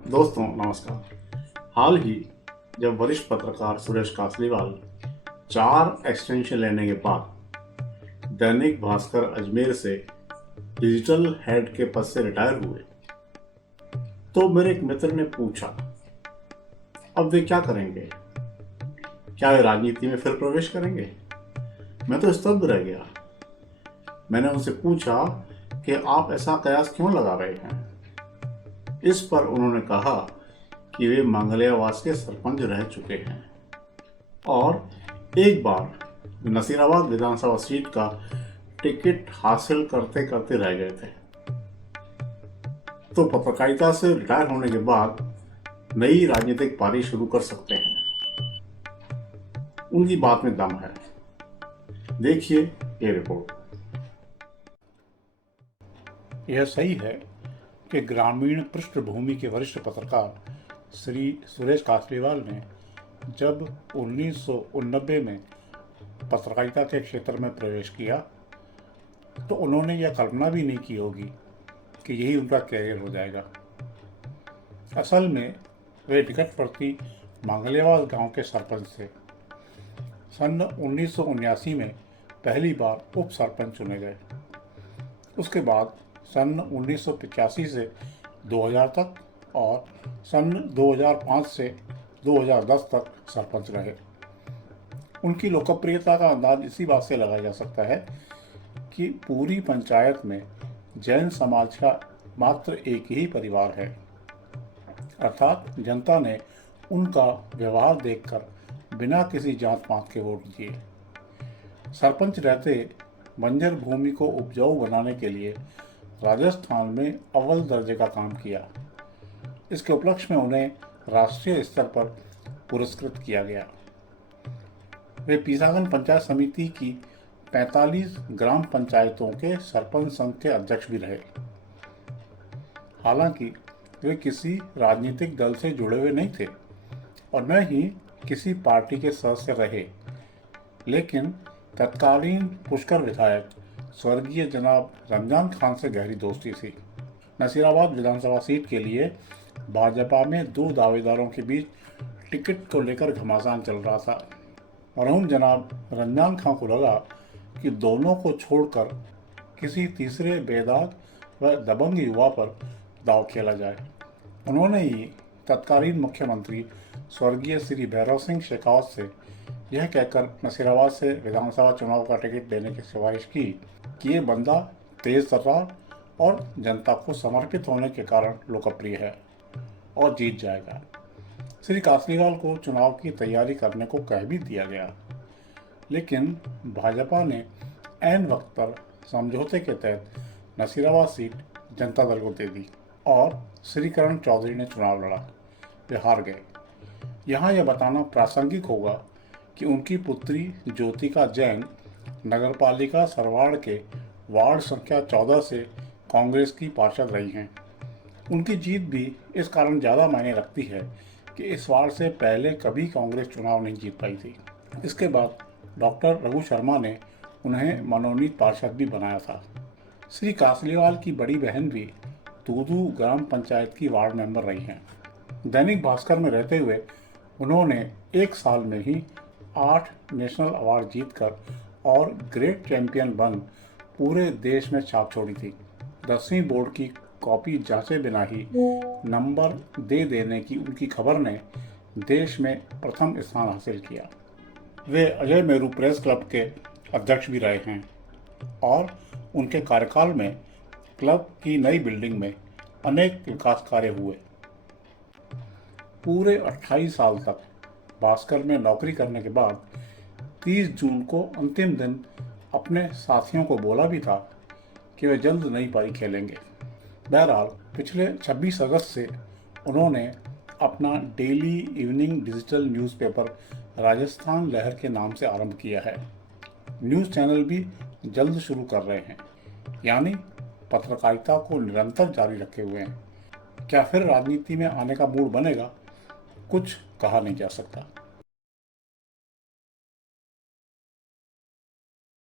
दोस्तों नमस्कार। हाल ही जब वरिष्ठ पत्रकार सुरेश कासलीवाल 4 एक्सटेंशन लेने के बाद दैनिक भास्कर अजमेर से डिजिटल हेड के पद से रिटायर हुए, तो मेरे एक मित्र ने पूछा, अब वे क्या करेंगे? क्या वे राजनीति में फिर प्रवेश करेंगे? मैं तो स्तब्ध रह गया। मैंने उनसे पूछा कि आप ऐसा कयास क्यों लगा रहे हैं? इस पर उन्होंने कहा कि वे मंगलियावास के सरपंच रह चुके हैं और एक बार नसीराबाद विधानसभा सीट का टिकट हासिल करते करते रह गए थे, तो पत्रकारिता से रिटायर होने के बाद नई राजनीतिक पारी शुरू कर सकते हैं। उनकी बात में दम है। देखिए ये रिपोर्ट। यह सही है कि ग्रामीण पृष्ठभूमि के वरिष्ठ पत्रकार श्री सुरेश कासलीवाल ने जब 1989 में पत्रकारिता के क्षेत्र में प्रवेश किया तो उन्होंने यह कल्पना भी नहीं की होगी कि यही उनका कैरियर हो जाएगा। असल में वे टिकट प्रति मंगलियावास गांव के सरपंच थे। सन 1979 में पहली बार उप सरपंच चुने गए। उसके बाद सन 1985 से 2000 तक और सन 2005 से 2010 तक सरपंच रहे। उनकी लोकप्रियता का अंदाज इसी बात से लगाया जा सकता है कि पूरी पंचायत में जैन समाज का मात्र एक ही परिवार है, अर्थात जनता ने उनका व्यवहार देखकर बिना किसी जांच पात के वोट दिए। सरपंच रहते बंजर भूमि को उपजाऊ बनाने के लिए राजस्थान में अव्वल दर्जे का काम किया। इसके उपलक्ष्य में उन्हें राष्ट्रीय स्तर पर पुरस्कृत किया गया। वे पीसागन पंचायत समिति की 45 ग्राम पंचायतों के सरपंच संघ के अध्यक्ष भी रहे। हालांकि वे किसी राजनीतिक दल से जुड़े हुए नहीं थे और न ही किसी पार्टी के सदस्य रहे, लेकिन तत्कालीन पुष्कर विधायक स्वर्गीय जनाब रमजान खान से गहरी दोस्ती थी। नसीराबाद विधानसभा सीट के लिए भाजपा में दो दावेदारों के बीच टिकट को लेकर घमासान चल रहा था। मरहूम जनाब रमजान खान को लगा कि दोनों को छोड़कर किसी तीसरे बेदाग व दबंग युवा पर दांव खेला जाए। उन्होंने ही तत्कालीन मुख्यमंत्री स्वर्गीय श्री भैरव सिंह शेखावत से यह कहकर नसीराबाद से विधानसभा चुनाव का टिकट देने की सिफारिश की कि ये बंदा तेज तर्रार और जनता को समर्पित होने के कारण लोकप्रिय है और जीत जाएगा। श्री कासलीवाल को चुनाव की तैयारी करने को कह भी दिया गया, लेकिन भाजपा ने ऐन वक्त पर समझौते के तहत नसीराबाद सीट जनता दल को दे दी और श्री करण चौधरी ने चुनाव लड़ा। वे हार गए। यहाँ यह बताना प्रासंगिक होगा कि उनकी पुत्री ज्योतिका जैन नगरपालिका सरवाड़ के वार्ड संख्या 14 से कांग्रेस की पार्षद रही हैं। उनकी जीत भी इस कारण ज़्यादा मायने रखती है कि इस वार्ड से पहले कभी कांग्रेस चुनाव नहीं जीत पाई थी। इसके बाद डॉक्टर रघु शर्मा ने उन्हें मनोनीत पार्षद भी बनाया था। श्री कासलीवाल की बड़ी बहन भी तूदू ग्राम पंचायत की वार्ड मेंबर रही हैं। दैनिक भास्कर में रहते हुए उन्होंने एक साल में ही 8 नेशनल अवार्ड जीतकर और ग्रेट चैंपियन बन पूरे देश में छाप छोड़ी थी। 10वीं बोर्ड की कॉपी जांचे बिना ही नंबर दे देने की उनकी खबर ने देश में प्रथम स्थान हासिल किया। वे अजय मेरू प्रेस क्लब के अध्यक्ष भी रहे हैं और उनके कार्यकाल में क्लब की नई बिल्डिंग में अनेक विकास कार्य हुए। पूरे 28 साल तक भास्कर में नौकरी करने के बाद 30 जून को अंतिम दिन अपने साथियों को बोला भी था कि वे जल्द नई पारी खेलेंगे। बहरहाल पिछले 26 अगस्त से उन्होंने अपना daily evening digital newspaper Rajasthan लहर के नाम से आरंभ किया है। न्यूज़ चैनल भी जल्द शुरू कर रहे हैं, यानी पत्रकारिता को निरंतर जारी रखे हुए हैं। क्या फिर राजनीति में आने का मूड बनेगा? कुछ कहा नहीं जा सकता।